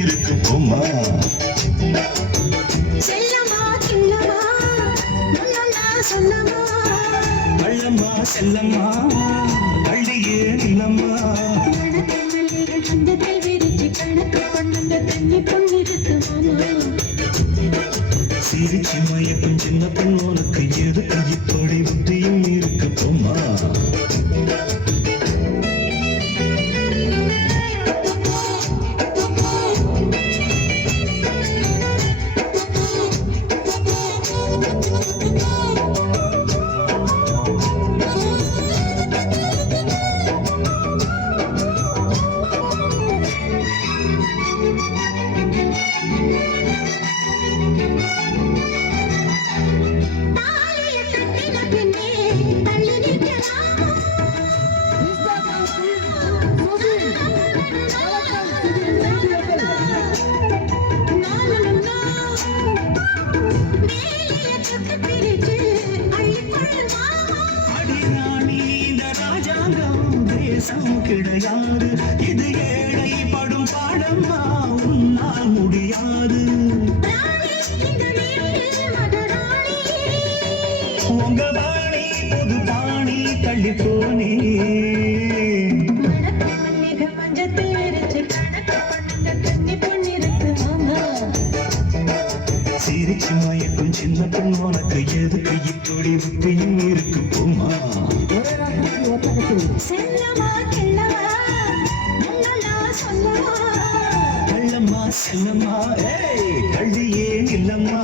இருக்கு போமா செல்லமா கில்லமா முன்னொன்னா சொல்லமா கள்ளம்மா செல்லம்மா அள்ளியே நில்லம்மா நடக்க மல்லிகை கண்டத்தை விரிச்சு கணக்கு பண்ணந்த தண்ணி பொங்கிருக்கு மாமா சிரிச்சு மயக்கும் சின்ன பெண் உனக்கு எதுக்கு இப்படி புத்தியும் இருக்கு போமா கிடையாது இது ஏழை படும் பாடம்மா உன்னால் முடியாது உங்க பாணி புது பாணி தள்ளி போனே மஞ்சத்தில் விரிச்சு கணக்கு பண்ண தண்ணி பொண்ணிருக்கு மாமா சிரிச்சு மயக்கும் சின்ன பெண் உனக்கு எதுக்கு இப்படி புத்தியும் இருக்கு போமா செல்லமா கில்லமா முன்னொன்னா சொல்லமா கள்ளம்மா செல்லம்மா ஏய் கள்ளியே இல்லம்மா